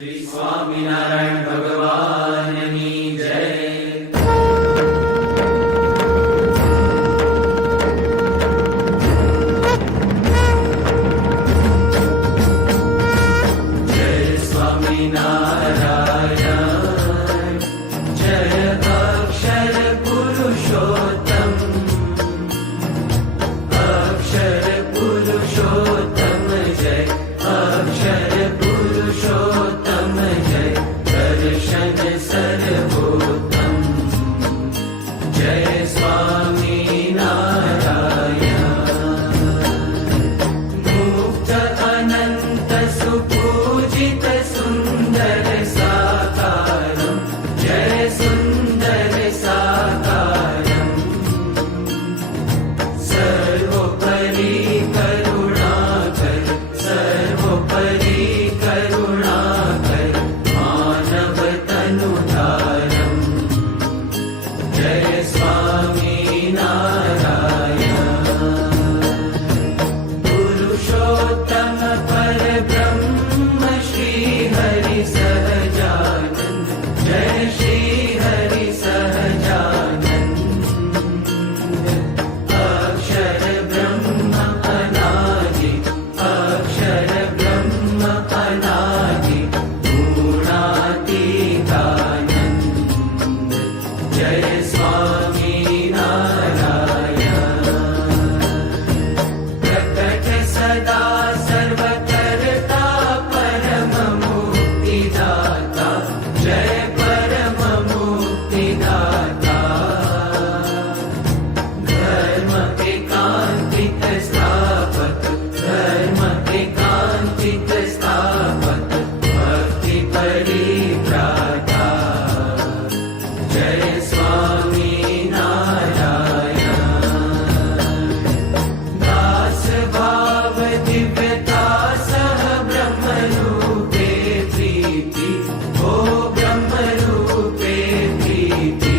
શ્રી સ્વામિનારાયણ ભગવાનની જય. જય સ્વામિનારાયણ, જય અક્ષર પુરુષોત્તમ, અક્ષર પુરુષોત્તમ જય, અક્ષર પુરુષોત્તમ જય, દર્શન સર્વોત્તમ જય સ્વામિનારાયણ. મુક્ત અનંત સુપૂજિત સુંદર સાકારમ જય સુંદર સાકારમ, સર્વોપરી કરુણાકર, સર્વોપરી કરુણાકર, માનવ તનુધારમ જય સ્વામિનારાયણ. પુરુષોત્તમ પરબ્રહ્મ શ્રી હરિ સહજાનંદ જય, શ્રી હરિ સહજાનંદ. અક્ષર બ્રહ્મ અનાદિ, અક્ષર બ્રહ્મ અનાદિ, ગુણાતીતાનંદ જય સ્વામિનારાયણ. પ્રકટ સદા સર્વકર્તા પરમ મુક્તિદાતા જય, પરમ મુક્તિદાતા. ધર્મ એકાંતિક સ્થાપક, ધર્મ એકાંતિક સ્થાપક, ભક્તિ પરિત્રાતા જય સ્વામિનારાયણ. દાસ ભાવ દિવ્યતા સહ બ્રહ્મરૂપે પ્રીતિ, ઓ બ્રહ્મરૂપે પ્રીતિ.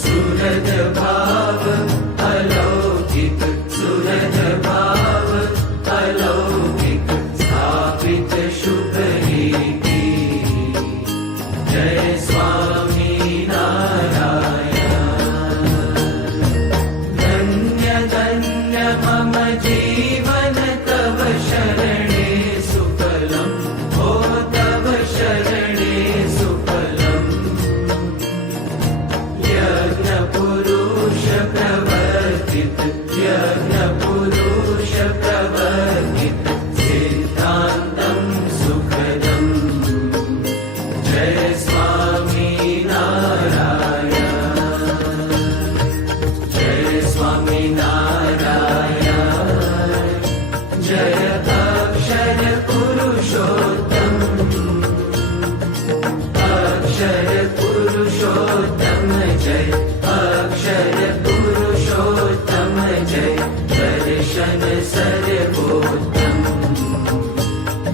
સુરદ ભાવ અલૌકિક, સુરદ ભાવ અલૌકિક, સ્થાપિત શુભ રીતિ જય સ્વામિનારાયણ. ધન્ય ધન્ય મમ જીવન તવ શરણે સુફલમ, ઓ તવ શરણે સુફલમ. યજ્ઞ પુરુષ પ્રવર્તિત, યજ્ઞ પુરુષ પ્રવર્તિત, સિદ્ધાંતમ સુખદમ જય સ્વામિનારાયણ. જય સ્વામિનારાયણ, જય અક્ષર પુરુષોત્તમ, અક્ષર પુરુષોત્તમ જય, અક્ષર પુરુષોત્તમ જય, દર્શન સર્વોત્તમ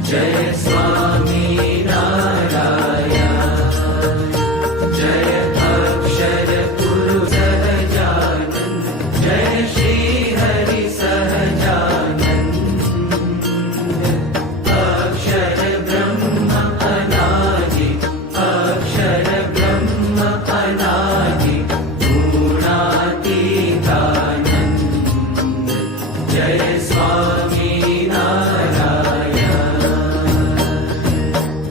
જય સ્વામિનારાયણ. જય અક્ષર પુરુષ સહજાનંદ જય, શ્રી હરિ સહજાનંદ. અક્ષર બ્રહ્મ અનાદિ, અક્ષર બ્રહ્મ અનાદિ, ગુણાતીતાનંદ જય સ્વામિનારાયણ.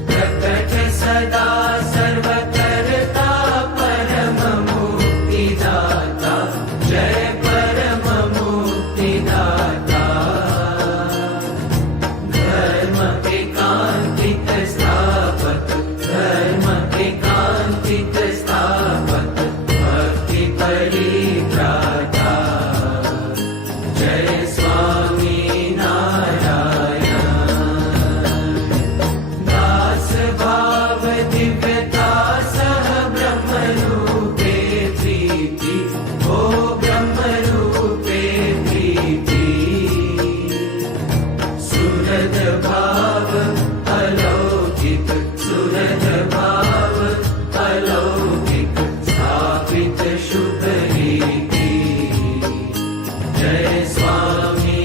પ્રકટ સદા સર્વકર્તા પરમ મુક્તિદાતા જય, પરમ મુક્તિદાતા. ધર્મ એકાંતિક સ્થાપક, ધર્મ એકાંતિક સ્થાપક, ભક્તિ પરિત્રાતા જય સ્વામિનારાયણ. દાસ ભાવ દિવ્યતા સહ બ્રહ્મરૂપે પ્રીતિ, ઓ બ્રહ્મરૂપે પ્રીતિ. સુરદ ભાવ અલૌકિક, સુરદ ભાવ અલૌકિક, સ્થાપિત શુભ રીતિ જય સ્વામિનારાયણ.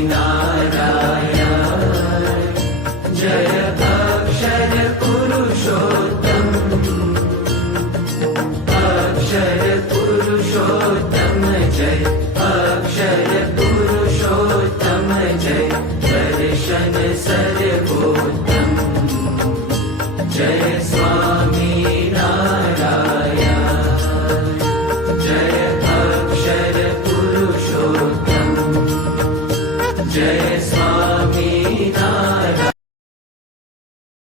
नारायण जय अक्षर पुरुषोत्तम अक्षर पुरुषोत्तम जय अक्षर पुरुषोत्तम जय दर्शन सर्वोत्तम जय स्वामी नारायण जय अक्षर पुरुषोत्तम जय स्वामी